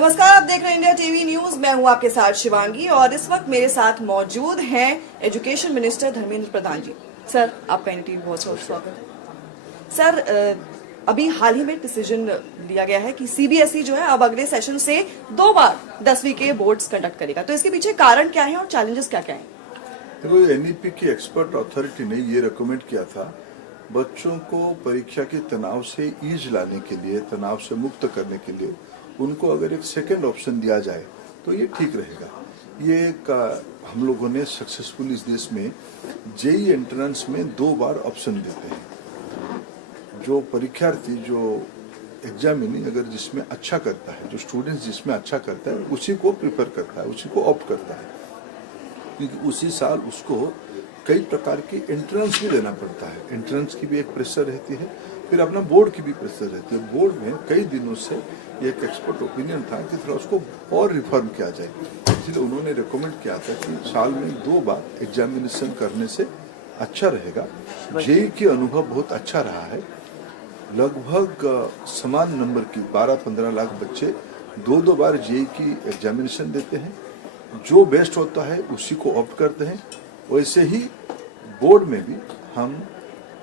नमस्कार, आप देख रहे हैं इंडिया टीवी न्यूज। मैं हूं आपके साथ शिवांगी और इस वक्त मेरे साथ मौजूद हैं एजुकेशन मिनिस्टर धर्मेंद्र प्रधान जी। सर, आपका इंडिया टीवी बहुत बहुत स्वागत है। सर, अभी हाल ही में डिसीजन लिया गया है कि सीबीएसई जो है अब अगले सेशन से 2 बार 10वीं के बोर्ड्स कंडक्ट करेगा, तो इसके पीछे कारण क्या है और चैलेंजेस क्या क्या हैं? देखो, एनईपी की एक्सपर्ट अथॉरिटी ने ये रिकमेंड किया था बच्चों को परीक्षा के तनाव से ईज लाने के लिए, तनाव से मुक्त करने के लिए उनको अगर एक सेकेंड ऑप्शन दिया जाए तो ये ठीक रहेगा। ये हम लोगों ने सक्सेसफुल इस देश में जेई एंट्रेंस में 2 बार ऑप्शन देते हैं। जो परीक्षार्थी जो एग्जामिनी अगर जिसमें अच्छा करता है, जो स्टूडेंट्स जिसमें अच्छा करता है उसी को प्रिफर करता है, उसी को ऑप्ट करता है, क्योंकि उसी साल उसको कई प्रकार की एंट्रेंस भी देना पड़ता है। एंट्रेंस की भी एक प्रेशर रहती है, फिर अपना बोर्ड की भी प्रेशर रहती है। बोर्ड में कई दिनों से एक एक्सपर्ट ओपिनियन था कि थोड़ा उसको और रिफॉर्म किया जाए, इसलिए उन्होंने रिकमेंड किया था कि साल में 2 बार एग्जामिनेशन करने से अच्छा रहेगा। जेई की अनुभव बहुत अच्छा रहा है। लगभग समान नंबर की 12-15 लाख बच्चे 2-2 बार जेई की एग्जामिनेशन देते हैं। जो बेस्ट होता है उसी को ऑप्ट करते हैं। वैसे ही बोर्ड में भी हम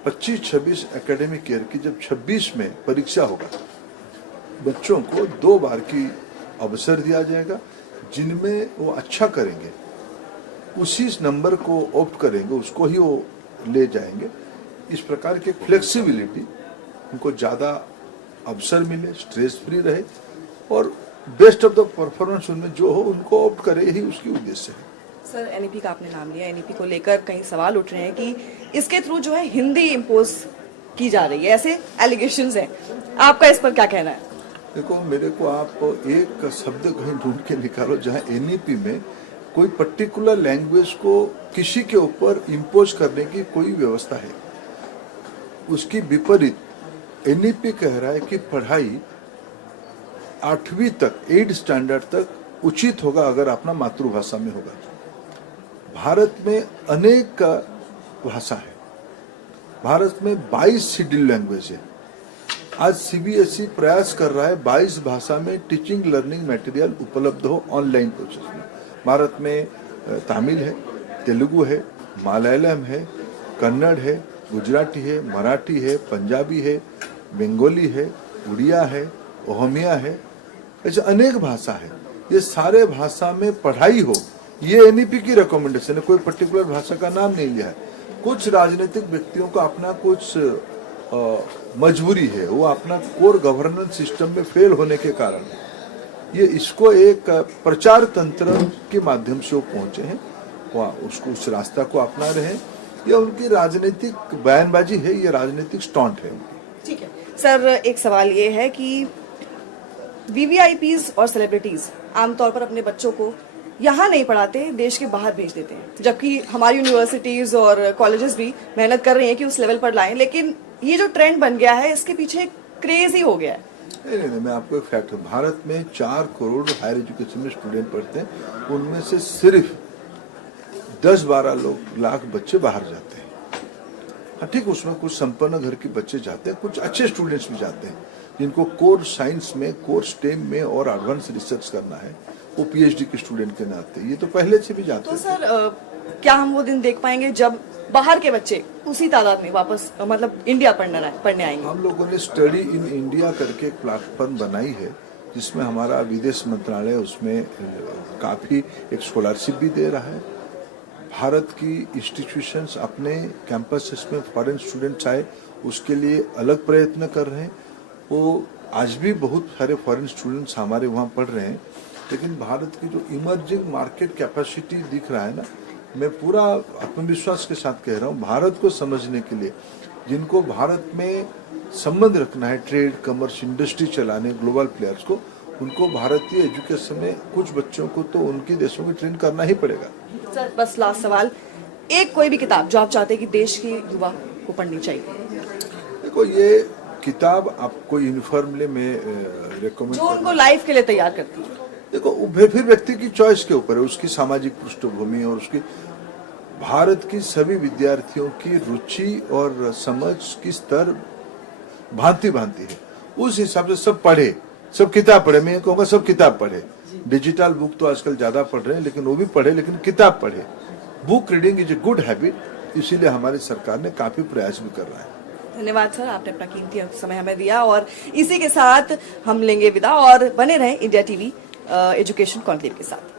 25-26 एकेडमिक ईयर की जब 26 में परीक्षा होगा, बच्चों को 2 बार की अवसर दिया जाएगा, जिनमें वो अच्छा करेंगे उसी नंबर को ऑप्ट करेंगे, उसको ही वो ले जाएंगे। इस प्रकार की फ्लेक्सिबिलिटी, उनको ज़्यादा अवसर मिले, स्ट्रेस फ्री रहे और बेस्ट ऑफ द परफॉर्मेंस उनमें जो हो उनको ऑप्ट करे, यही उसकी उद्देश्य है। सर, एनईपी का आपने नाम लिया, एनईपी को लेकर कई सवाल उठ रहे हैं कि इसके थ्रू जो है हिंदी इम्पोज की जा रही है, ऐसे एलिगेशंस हैं। आपका इस पर क्या कहना है? देखो, मेरे को आप एक शब्द कहीं ढूंढ के निकालो जहां एनईपी में कोई पर्टिकुलर लैंग्वेज को किसी के ऊपर इम्पोज करने की कोई व्यवस्था है। उसकी विपरीत एनईपी कह रहा है कि पढ़ाई 8वीं तक, 8 स्टैंडर्ड तक उचित होगा अगर अपना मातृभाषा में होगा। भारत में अनेक भाषा है। भारत में 22 शेड्यूल लैंग्वेज है। आज सीबीएसई प्रयास कर रहा है 22 भाषा में टीचिंग लर्निंग मटेरियल उपलब्ध हो ऑनलाइन प्रोसेस में। भारत में तमिल है, तेलुगु है, मलयालम है, कन्नड़ है, गुजराती है, मराठी है, पंजाबी है, बंगाली है, उड़िया है, ओहमिया है, ऐसे अनेक भाषा है। ये सारे भाषा में पढ़ाई हो, ये एनईपी की रिकमेंडेशन है। कोई पर्टिकुलर भाषा का नाम नहीं लिया है। कुछ राजनीतिक व्यक्तियों का अपना कुछ मजबूरी है, वो अपना कोर गवर्नेंस सिस्टम में फेल होने के कारण ये इसको एक प्रचार तंत्र के माध्यम से वो पहुंचे हैं, वो उसको उस रास्ता को अपना रहे हैं। ये उनकी राजनीतिक बयानबाजी है, ये राजनीतिक स्टंट है। ठीक है सर, एक सवाल ये है कि वीवीआईपीज और सेलिब्रिटीज आमतौर पर अपने बच्चों को यहाँ नहीं पढ़ाते, देश के बाहर भेज देते हैं, जबकि हमारी यूनिवर्सिटीज और कॉलेजेस भी मेहनत कर रही हैं कि उस लेवल पर लाएं, लेकिन ये जो ट्रेंड बन गया है इसके पीछे क्रेज ही हो गया है। नहीं, मैं आपको एक फैक्ट, भारत में 4 करोड़ हायर एजुकेशन में स्टूडेंट पढ़ते हैं, उनमें से सिर्फ 10-12 लाख बच्चे बाहर जाते हैं। हाँ ठीक, उसमें कुछ संपन्न घर के बच्चे जाते हैं, कुछ अच्छे स्टूडेंट्स भी जाते हैं जिनको कोर साइंस में, कोर स्टेम में और एडवांस रिसर्च करना है, वो पीएचडी के स्टूडेंट के नाते। ये तो पहले से भी जाते तो सर, क्या हम वो दिन देख पाएंगे जब बाहर के बच्चे उसी तादाद में वापस मतलब इंडिया पढ़ने आएंगे? हम लोगों ने स्टडी इन इंडिया करके एक प्लेटफॉर्म बनाई है, जिसमें हमारा विदेश मंत्रालय उसमें काफी एक स्कॉलरशिप भी दे रहा है। भारत की इंस्टीट्यूशंस अपने कैंपस में फॉरेन स्टूडेंट्स आए उसके लिए अलग प्रयत्न कर रहे हैं। वो आज भी बहुत सारे फॉरेन स्टूडेंट्स हमारे वहाँ पढ़ रहे हैं, लेकिन भारत की जो इमर्जिंग मार्केट कैपेसिटी दिख रहा है ना, मैं पूरा आत्मविश्वास के साथ कह रहा हूँ, भारत को समझने के लिए जिनको भारत में संबंध रखना है, ट्रेड, कॉमर्स, इंडस्ट्री चलाने, ग्लोबल प्लेयर्स को, उनको भारतीय एजुकेशन में कुछ बच्चों को तो उनके देशों में ट्रेन करना ही पड़ेगा। सर, बस लास्ट सवाल, एक कोई भी किताब जो आप चाहते हैं कि देश के युवा को पढ़नी चाहिए? देखो, ये किताब आपको यूनिफॉर्मली में रिकमेंड जो उनको लाइफ के लिए तैयार करती है। देखो, फिर व्यक्ति की चॉइस के ऊपर है, उसकी सामाजिक पृष्ठभूमि और उसकी भारत की सभी विद्यार्थियों की रुचि और समझ की स्तर भांति भांति है। उस हिसाब से सब पढ़े, सब किताब पढ़े, मैं ये कहूँगा सब किताब पढ़े। डिजिटल बुक तो आजकल ज्यादा पढ़ रहे हैं, लेकिन वो भी पढ़े, लेकिन किताब पढ़े। Book reading is a good habit, इसीलिए हमारी सरकार ने काफी प्रयास भी कर रहा है। धन्यवाद सर, आपने अपना कीमती समय हमें दिया और इसी के साथ हम लेंगे विदा और बने रहें इंडिया टीवी एजुकेशन कॉन्क्लेव के साथ।